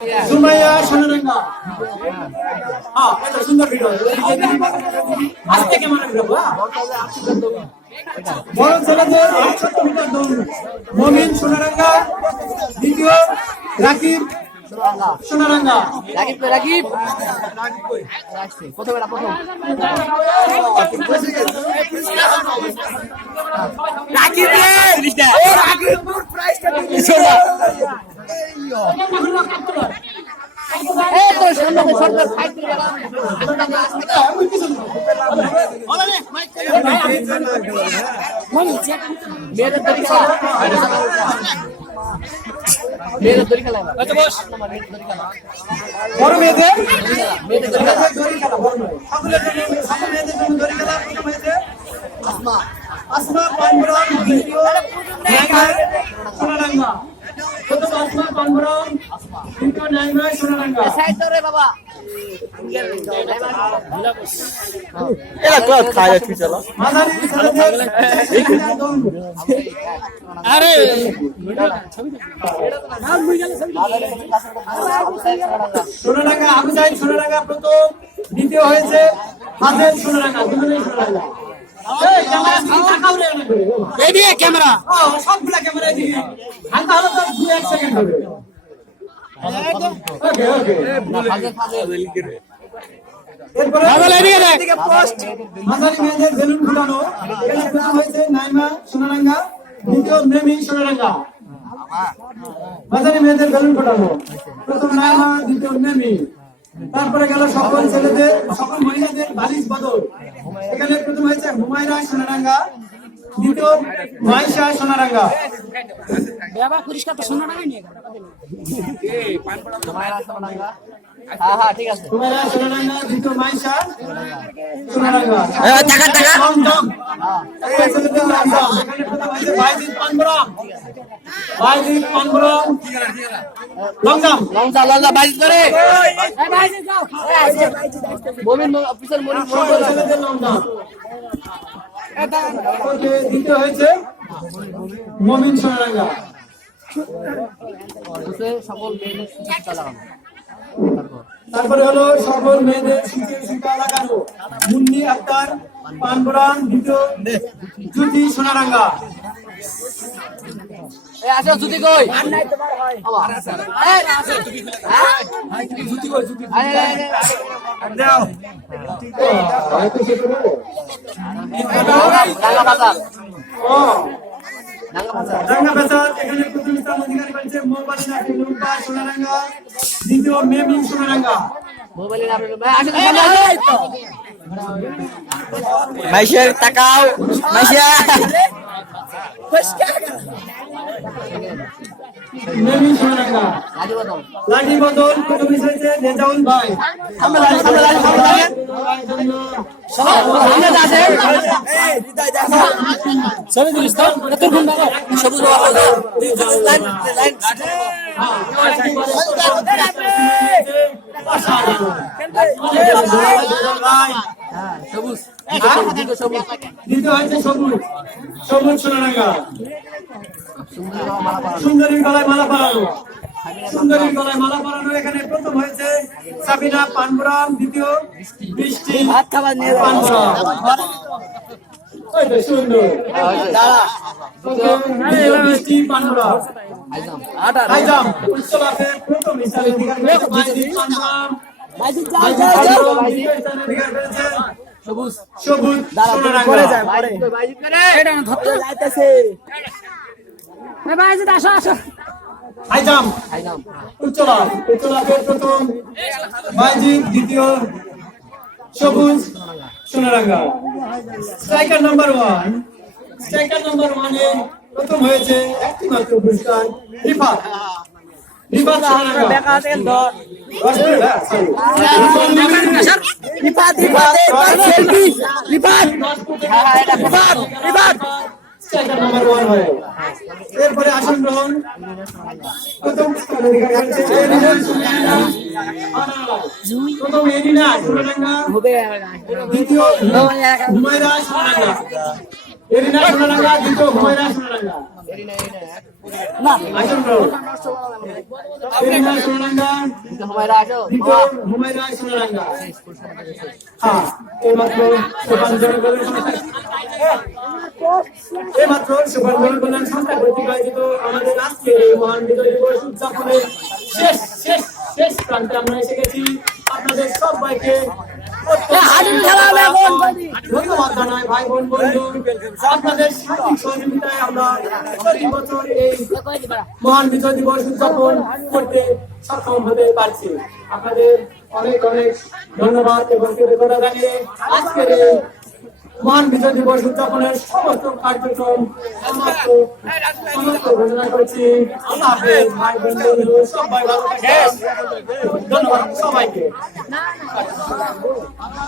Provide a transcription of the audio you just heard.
সুমাইয়া সোনারঙ্গা হ্যাঁ এটা সুন্দর ভিডিও আজকে কেমন ভিডিও বড় ছেলেদের মমিন সোনারঙ্গা দ্বিতীয় রাকিব সোনারঙ্গা। রাকিব রাকিব? প্রথম প্রথম। রাকিব রাকিব! প্রাইসটা মেয়েদের আচ্ছা আসমা আসমা পানবরম দ্বিতীয় নাইমা সোনারঙ্গা প্রথম আসমা পানবরম দ্বিতীয় নাইমা সোনারঙ্গা সাইড ধরে বাবা এরা ক্লাস খায় একটু চলো। আরে! সোনারাঙ্গা আবু প্রথম দ্বিতীয় হয়েছে দুজনেই এই, ক্যামেরা ক্যামেরা। ও, সবগুলা ক্যামেরা দিকে হালকা হলো দু এক সেকেন্ড হবে। ওকে ওকে ফাজল ফাজল। এরপরে এদিকে পোস্ট মাঝারি মেয়েদের বেলুন ফুলানো এখানে হয়েছে নাইমা সোনারাঙ্গা দ্বিতীয় সোনারাঙ্গা। মাঝারি মেয়েদের বেলুন ফোটানো। প্রথম নাইমা দ্বিতীয় মেমি তারপরে গেল সকল ছেলেদের সকল মহিলাদের বালিশ বদল। এখানে প্রথম হয়েছে হুমায়রা সোনারাঙ্গা দ্বিতীয় মাইশা সোনারাঙ্গা। দ্বিতীয় হয়েছে। মমিন সকল সোনারাঙ্গা মেয়েদের তারপরে হলো সকল মেয়েদের লাগানো মুন্নি আক্তার পানবরান দ্বিতীয় জ্যোতি সোনারাঙ্গা। আসো জুতি কই? হ্যাঁ। জুতি কই? জুতি ও ডাঙ্গা বাজার রাঙ্গা পেশা এখানে প্রথম স্থান অধিকারী করেছে মোবাইল নাকি লুম্পা সোনারাঙ্গা দ্বিতীয় মেমিন সোনারাঙ্গা। মাইশের তাকাও মাইশা। মেমিন সোনারাঙ্গা। লাঠি বদল প্রথম হয়েছে রেজাউল ভাই। সামনে লাইন সামনে লাইন সামনে লাইন। সামনে আছে। সবে দিলিস তো এত ঘুম দাও সবুজ লাইন লাইন সবুজ সবুজ সবুজ সবুজ সুন্দরীর গলায় মালা পরানো। সুন্দরীর গলায় মালা পরানো এখানে প্রথম হয়েছে সাবিনা পানবরাম দ্বিতীয় বৃষ্টি ভাত খাবার নিয়ে পানবরাম। সবুজ সবুজ দ্বিতীয় সবুজ Sonaranga striker number one striker number ওয়ানে প্রথম হয়েছে একটি মাত্র পুরস্কার রিফাত। এরপরে আসন গ্রহণ প্রথম এরিনা। প্রথম এরিনা সোনারাঙ্গা দ্বিতীয় হুমায়রা সোনারাঙ্গা এরিনা সোনারাঙ্গা দ্বিতীয় হুমায়রা সোনারাঙ্গা আইসন রোড দ্বিতীয় হুমায়রা সোনারাঙ্গা হ্যাঁ এইমাত্র সুপাঞ্জন কল্যাণ সংস্থা কল্যাণ সংস্থা কর্তৃক আয়োজিত আমাদের আজকের এই মহান বিজয় দিবস উদযাপনের শেষ শেষ শেষ প্রান্তে আমরা এসে গেছি আপনাদের সবাইকে ধন্যবাদ জানাই ভাই বোন বন্ধু। আপনাদের সার্বিক সহযোগিতায় আমরা প্রতি বছর এই মহান বিজয় দিবস উদযাপন করতে সক্ষম হতে পারছি। আপনাদের অনেক অনেক ধন্যবাদ এবং কৃতজ্ঞতা জানিয়ে আজকের এই মহান বিজয় দিবস উদযাপনের সমস্ত কার্যক্রম ঘোষণা করছি। সবাই ধন্যবাদ সবাইকে।